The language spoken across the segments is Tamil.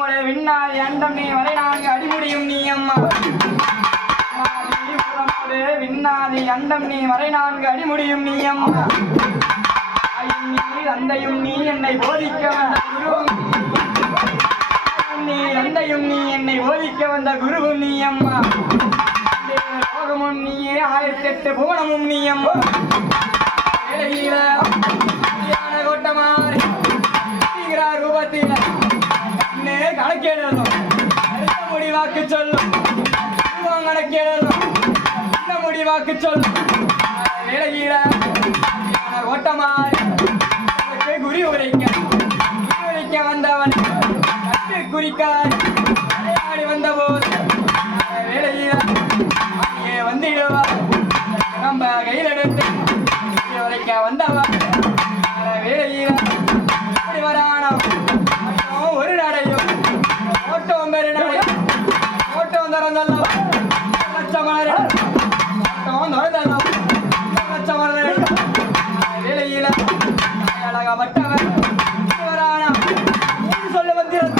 விண்ணாதி அண்டம் நீ வரை நான்கு அடிமுடியும் நீ அம்மா. விண்ணாதி அண்டம் நீ வரை நான்கு அடிமுடியும் நீ அம்மா. தந்தையும் நீ என்னை போதிக்க வந்த குருவும் நீ தந்தையும் நீ என்னை போதிக்க வந்த குருவும் நீ அம்மா. லோகமும் நீயே 1008 புவனமும் நீ அம்மா. கோட்டமாரி ரூபத்தில கணக்கெழுதும் முடிவாக்கு சொல்லும் கணக்கெழுதும் இந்த முடிவாக்கு சொல்லும் வேலையில ஓட்டமாரி குறி உரைக்க வந்தவன் குறிக்காடி வந்த போது வேலையில வந்திடுவா நம்ம கையில் எடுத்து உரைக்க வந்தவன் வேலையில வரானா ஒரு நடையும் ஓட்டம் பெரு நடையும் ஓட்டம் திறந்தல்லாம் லட்சம் ஓட்டம் திறந்தல்லாம் லட்சம் வேலையில அழகப்பட்டவன் வரானா சொல்ல வந்திருந்த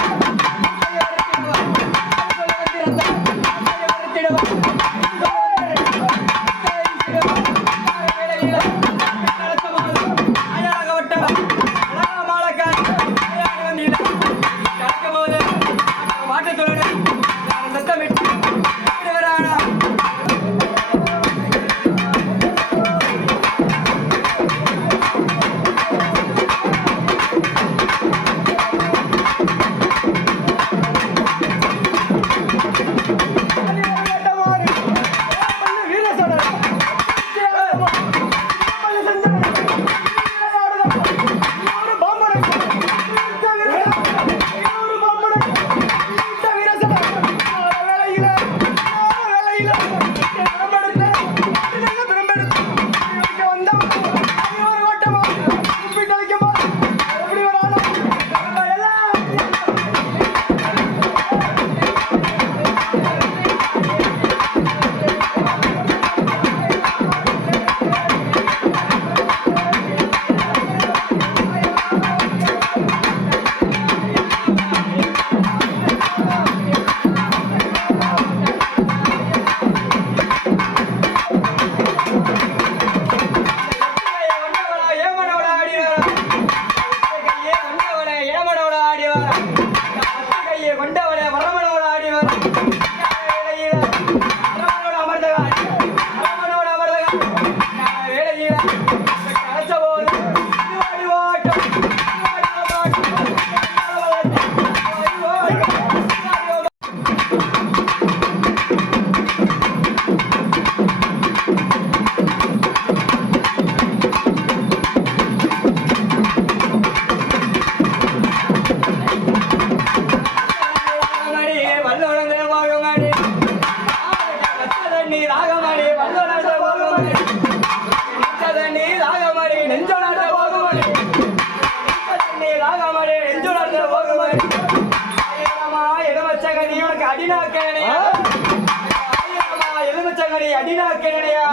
அடிநாக்கனையா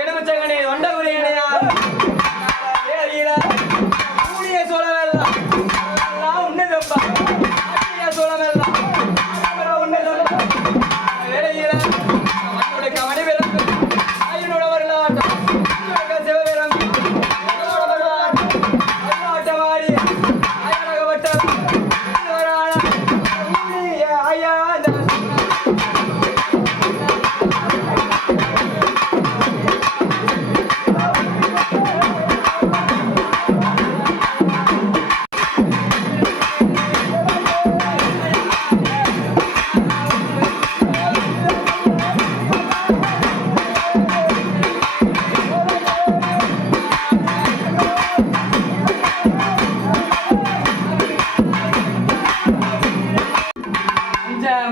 எலுமிச்சங்கனி ஒண்டகுரியனையா கூடிய சோழமெல்லாம் உன்னதப்பா சோழமெல்லாம் உன்னதப்பா வேலையில அவனுடைய கவனி பிறந்து ஆயினோட வரலாட்டம் சிவபிறந்து வரலாட்டமாடி அயனகப்பட்ட ஐயா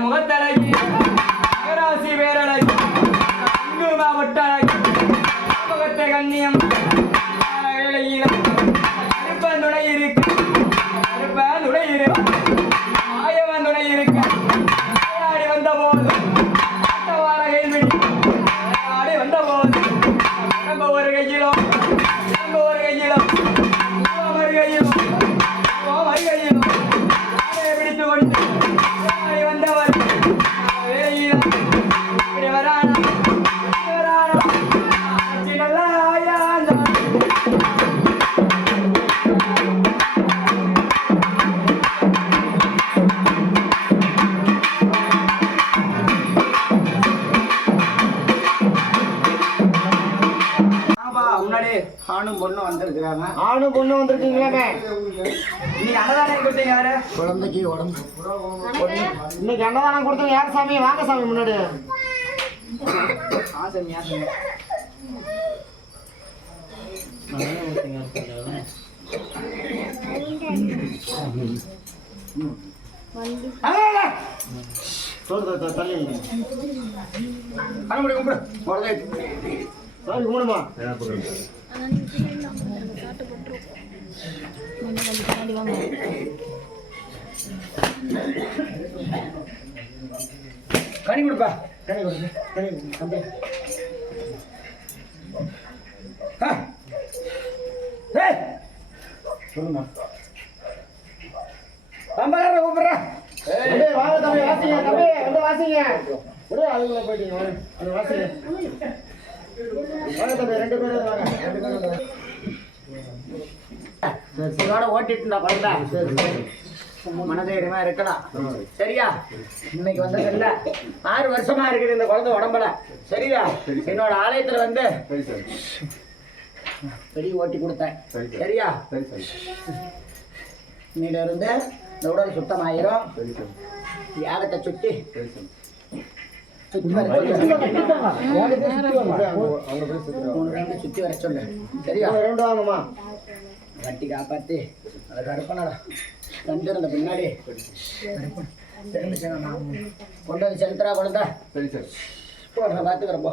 முகத்தழகி நகராசி பேரழகி அங்கு மாவட்டழகி முகத்தை கண்ணியம் வேலையில அருப்பன் துணை இருக்கு ஆயவன் துணை இருக்கு ஆடி வந்த போது வார கைவிடி ஆடி வந்த போது நம்ம ஒரு கையிலும் ஒரு கையிலும் மறு கையிலும் ஆணும் பொண்ணும் வந்திருக்கிறாங்க. ஆணும் பொண்ணு வந்திருக்கீங்களாமே. நீங்க அன்னதானம் கொடுத்தீங்க யாரு? குழந்தைக்கு உடம்பு இன்னைக்கு அன்னதானம் கொடுத்தது யார் சாமி? வாங்க சாமி முன்னாடி. ஆசன் யாசன் தள்ளி அனுப்படி கும்பிடு குழந்தை சாமி கும்பிடுமா. கனி கொடுப்பா. கனி கொடுங்க, கனி கொடுங்க, தம்பி. சொல்லுமா. தம்பக்காரரை கூப்பிடுறேன். தம்பி, வாங்க தம்பி, வாசிங்க தம்பி, வந்து வாசிங்க. ஒரே ஆளுங்களா போயிட்டீங்க, வாங்க. வந்து வாசிங்க. வாங்க தம்பி, 2 பேரும் வாங்க. 2 பேரும் வாங்க. இதோட ஓட்டிட்டு குழந்தை மனதைரியமா இருக்கலாம். சரியா? இன்னைக்கு வந்தது இல்ல, 6 வருஷமா இருக்குது இந்த குழந்தை உடம்புல. சரியா? என்னோட ஆலயத்துல வந்து பெரிய ஓட்டி கொடுத்தேன். சரியா? இன்னையில இருந்து இந்த உடல் சுத்தமாயிரும். யாகத்தை சுத்தி சுத்தி வர சொல்லு. சரியா? 2 வாங்கம்மா. கட்டி காப்பாத்தி அதை கருப்பனடா கண்டிருந்த பின்னாடி கொண்டு வந்து செலுத்துறா குழந்தை. பார்த்துக்கிறப்போ